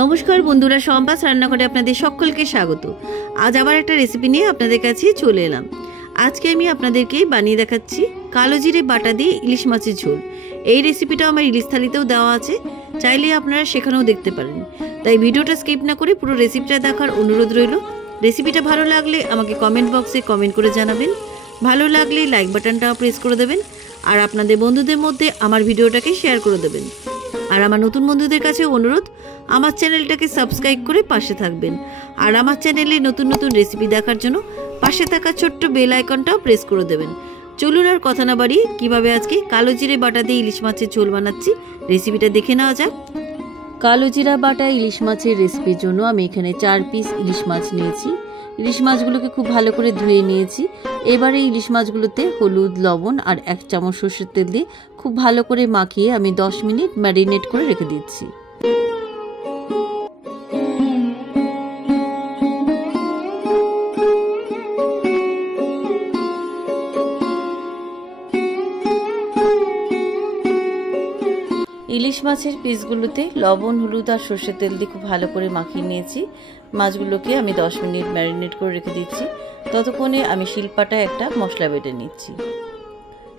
নমস্কার বন্ধুরা, সম্পাস রান্নাঘরে আপনাদের সকলকে স্বাগত। আজ আবার একটা রেসিপি নিয়ে আপনাদের কাছে চলে এলাম। আজকে আমি আপনাদেরকে বানিয়ে দেখাচ্ছি কালো জিরে বাটা দিয়ে ইলিশ মাছের ঝোল। এই রেসিপিটা আমার ইলিশ থালিতেও দেওয়া আছে, চাইলে আপনারা সেখানেও দেখতে পারেন। তাই ভিডিওটা স্কিপ না করে পুরো রেসিপিটা দেখার অনুরোধ রইল। রেসিপিটা ভালো লাগলে আমাকে কমেন্ট বক্সে কমেন্ট করে জানাবেন, ভালো লাগলে লাইক বাটনটাও প্রেস করে দেবেন, আর আপনাদের বন্ধুদের মধ্যে আমার ভিডিওটাকে শেয়ার করে দেবেন। আর আমার নতুন বন্ধুদের কাছে অনুরোধ, আমার চ্যানেলটাকে সাবস্ক্রাইব করে পাশে থাকবেন। আর আমার চ্যানেলে নতুন নতুন রেসিপি দেখার জন্য পাশে থাকা ছোট্ট বেল আইকনটাও প্রেস করে দেবেন। চলুন আর কথা না বাড়িয়ে কীভাবে আজকে কালো জিরে বাটা দিয়ে ইলিশ মাছের ঝোল বানাচ্ছি রেসিপিটা দেখে নেওয়া যাক। কালো জিরা বাটা ইলিশ মাছের রেসিপির জন্য আমি এখানে 4 পিস ইলিশ মাছ নিয়েছি। ইলিশ মাছগুলোকে খুব ভালো করে ধুয়ে নিয়েছি। এবারে ইলিশ মাছগুলোতে হলুদ, লবণ আর 1 চামচ সরষের তেল দিয়ে খুব ভালো করে মাখিয়ে আমি 10 মিনিট ম্যারিনেট করে রেখে দিচ্ছি। ইলিশ মাছের পিসগুলোতে লবণ, হলুদ আর সর্ষের তেল দিয়ে খুব ভালো করে মাখিয়ে নিয়েছি। মাছগুলোকে আমি 10 মিনিট ম্যারিনেট করে রেখে দিচ্ছি। ততক্ষণে আমি শিলপাটায় একটা মশলা বেটে নিচ্ছি।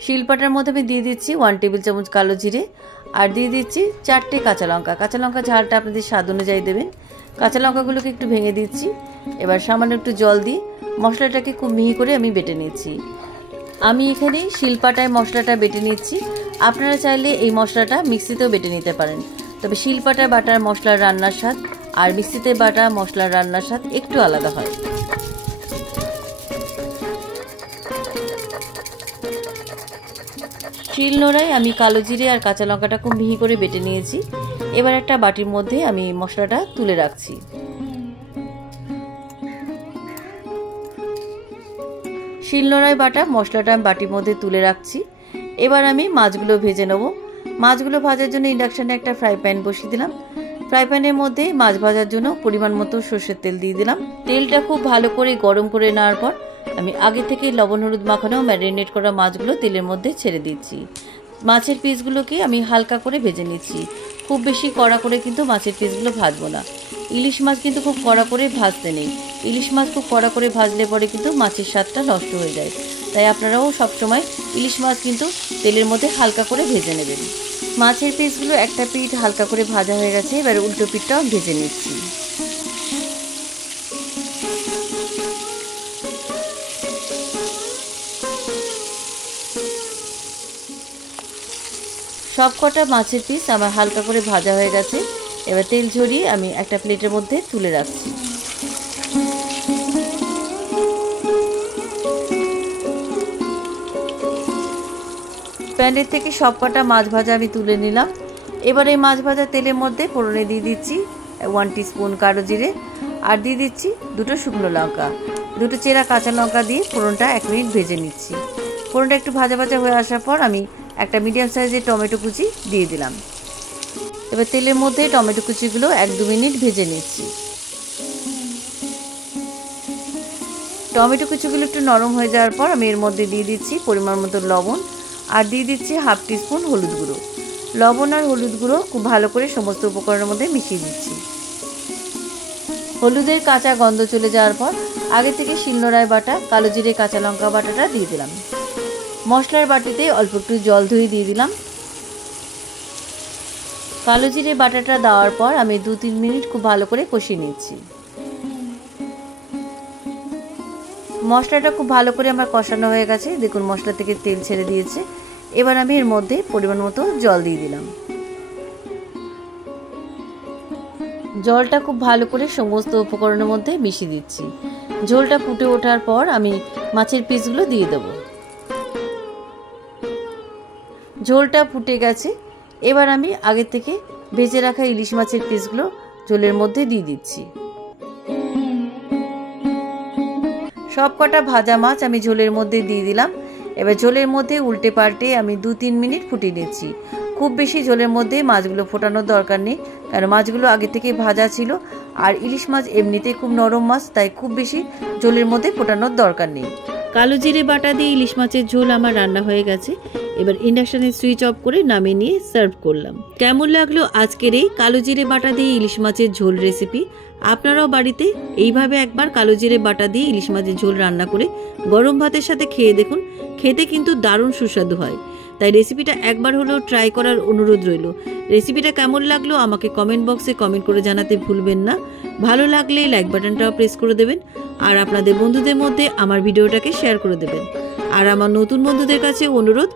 শিলপাটার মধ্যে আমি দিয়ে দিচ্ছি 1 টেবিল চামচ কালো জিরে, আর দিয়ে দিচ্ছি 4টে কাঁচা লঙ্কা। কাঁচা লঙ্কা ঝালটা আপনাদের স্বাদ অনুযায়ী দেবেন। কাঁচা লঙ্কাগুলোকে একটু ভেঙে দিচ্ছি। এবার সামান্য একটু জল দিয়ে মশলাটাকে খুব মিহি করে আমি বেটে নিচ্ছি। আমি এখানে শিলপাটায় মশলাটা বেটে নিচ্ছি। আপনারা চাইলে এই মশলাটা মিক্সিতেও বেটে নিতে পারেন, তবে শিলপাটায় বাটার মশলার রান্নার স্বাদ আর মিক্সিতে বাটা মশলার রান্নার স্বাদ একটু আলাদা হয়। শিলনোড়ায় আমি কালো জিরে আর কাঁচা লঙ্কাটা খুব মিহি করে বেটে নিয়েছি। এবার একটা বাটির মধ্যে আমি মশলাটা তুলে রাখছি। শিলনোড়ায় বাটা মশলাটা আমি বাটির মধ্যে তুলে রাখছি। এবার আমি মাছগুলো ভেজে নেব। মাছগুলো ভাজার জন্য ইন্ডাকশানে একটা ফ্রাই প্যান বসিয়ে দিলাম। ফ্রাই প্যানের মধ্যে মাছ ভাজার জন্য পরিমাণ মতো সর্ষের তেল দিয়ে দিলাম। তেলটা খুব ভালো করে গরম করে নেওয়ার পর আমি আগে থেকে লবণ হলুদ মাখানো ম্যারিনেট করা মাছগুলো তেলের মধ্যে ছেড়ে দিচ্ছি। মাছের পিসগুলোকে আমি হালকা করে ভেজে নিচ্ছি। খুব বেশি কড়া করে কিন্তু মাছের পিসগুলো ভাজবো না। ইলিশ মাছ কিন্তু খুব কড়া করে ভাজতে নেই। ইলিশ মাছ খুব কড়া করে ভাজলে পরে কিন্তু মাছের স্বাদটা নষ্ট হয়ে যায়। তাই আপনারাও সবসময় ইলিশ মাছ কিন্তু তেলের মধ্যে হালকা করে ভেজে নেবেন। মাছের পিসগুলো একটা পিঠ হালকা করে ভাজা হয়ে গেছে। এবার উল্টো পিঠটাও ভেজে নিচ্ছি। সব কটা মাছের পিস আমার হালকা করে ভাজা হয়ে গেছে। এবার তেল ঝরিয়ে আমি একটা প্লেটের মধ্যে তুলে রাখছি। প্যানের থেকে সব কটা মাছ ভাজা আমি তুলে নিলাম। এবার এই মাছ ভাজা তেলের মধ্যে ফোড়নে দিয়ে দিচ্ছি 1 টিস্পুন কালো জিরে, আর দিয়ে দিচ্ছি 2টো শুকনো লঙ্কা, 2টো চেরা কাঁচা লঙ্কা দিয়ে ফোড়নটা 1 মিনিট ভেজে নিচ্ছি। ফোড়নটা একটু ভাজা ভাজা হয়ে আসার পর আমি একটা মিডিয়াম সাইজের টমেটো কুচি দিয়ে দিলাম। এবার তেলের মধ্যে টমেটো কুচিগুলো 1-2 মিনিট ভেজে নিচ্ছি। টমেটো কুচিগুলো একটু নরম হয়ে যাওয়ার পর আমি এর মধ্যে দিয়ে দিচ্ছি পরিমাণ মতো লবণ, আর দিয়ে দিচ্ছি 1/2 টিস্পুন হলুদ গুঁড়ো। লবণ আর হলুদ গুঁড়ো খুব ভালো করে সমস্ত উপকরণের মধ্যে মিশিয়ে দিচ্ছি। হলুদের কাঁচা গন্ধ চলে যাওয়ার পর আগে থেকে শিলনোড়ায় বাটা কালো জিরে কাঁচা লঙ্কা বাটাটা দিয়ে দিলাম। মশলার বাটিতে অল্প একটু জল ধুয়ে দিয়ে দিলাম। কালো জিরে বাটাটা দেওয়ার পর আমি 2-3 মিনিট খুব ভালো করে কষিয়ে নিচ্ছি। মশলাটা খুব ভালো করে আমার কষানো হয়ে গেছে। দেখুন মশলা থেকে তেল ছেড়ে দিয়েছে। এবার আমি এর মধ্যে পরিমাণ মতো জল দিয়ে দিলাম। জলটা খুব ভালো করে সমস্ত উপকরণের মধ্যে মিশিয়ে দিচ্ছি। ঝোলটা ফুটে ওঠার পর আমি মাছের পিসগুলো দিয়ে দেবো। ঝোলটা ফুটে গেছে। এবার আমি আগে থেকে ভেজে রাখা ইলিশ মাছের পিসগুলো ঝোলের মধ্যে দিয়ে দিচ্ছি। সব কটা ভাজা মাছ আমি ঝোলের মধ্যে দিয়ে দিলাম। এবার ঝোলের মধ্যে উল্টে পাল্টে আমি 2-3 মিনিট ফুটিয়ে নিচ্ছি। খুব বেশি ঝোলের মধ্যে মাছগুলো ফোটানোর দরকার নেই, কারণ মাছগুলো আগে থেকে ভাজা ছিল। আর ইলিশ মাছ এমনিতেই খুব নরম মাছ, তাই খুব বেশি ঝোলের মধ্যে ফোটানোর দরকার নেই। কালো জিরে বাটা দিয়ে ইলিশ মাছের ঝোল আমার রান্না হয়ে গেছে। এবার ইন্ডাকশনের সুইচ অফ করে নামিয়ে নিয়ে সার্ভ করলাম। কেমন লাগলো আজকের এই কালো জিরে বাটা দিয়ে ইলিশ মাছের ঝোল রেসিপি? আপনারাও বাড়িতে এইভাবে একবার কালো জিরে বাটা দিয়ে ইলিশ মাছের ঝোল রান্না করে গরম ভাতের সাথে খেয়ে দেখুন, খেতে কিন্তু দারুণ সুস্বাদু হয়। তাই রেসিপিটা একবার হলেও ট্রাই করার অনুরোধ রইল। রেসিপিটা কেমন লাগলো আমাকে কমেন্ট বক্সে কমেন্ট করে জানাতে ভুলবেন না। ভালো লাগলে লাইক বাটনটাও প্রেস করে দেবেন, আর আপনাদের বন্ধুদের মধ্যে আমার ভিডিওটাকে শেয়ার করে দেবেন। আর আমার নতুন বন্ধুদের কাছে অনুরোধ,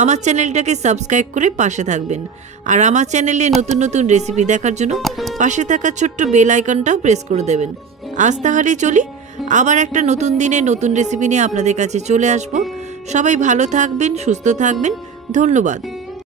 আমার চ্যানেলটাকে সাবস্ক্রাইব করে পাশে থাকবেন। আর আমার চ্যানেলে নতুন নতুন রেসিপি দেখার জন্য পাশে থাকা ছোট্ট বেল আইকনটাও প্রেস করে দেবেন। আজ তাহলে চলি, আবার একটা নতুন দিনে নতুন রেসিপি নিয়ে আপনাদের কাছে চলে আসব। সবাই ভালো থাকবেন, সুস্থ থাকবেন। ধন্যবাদ।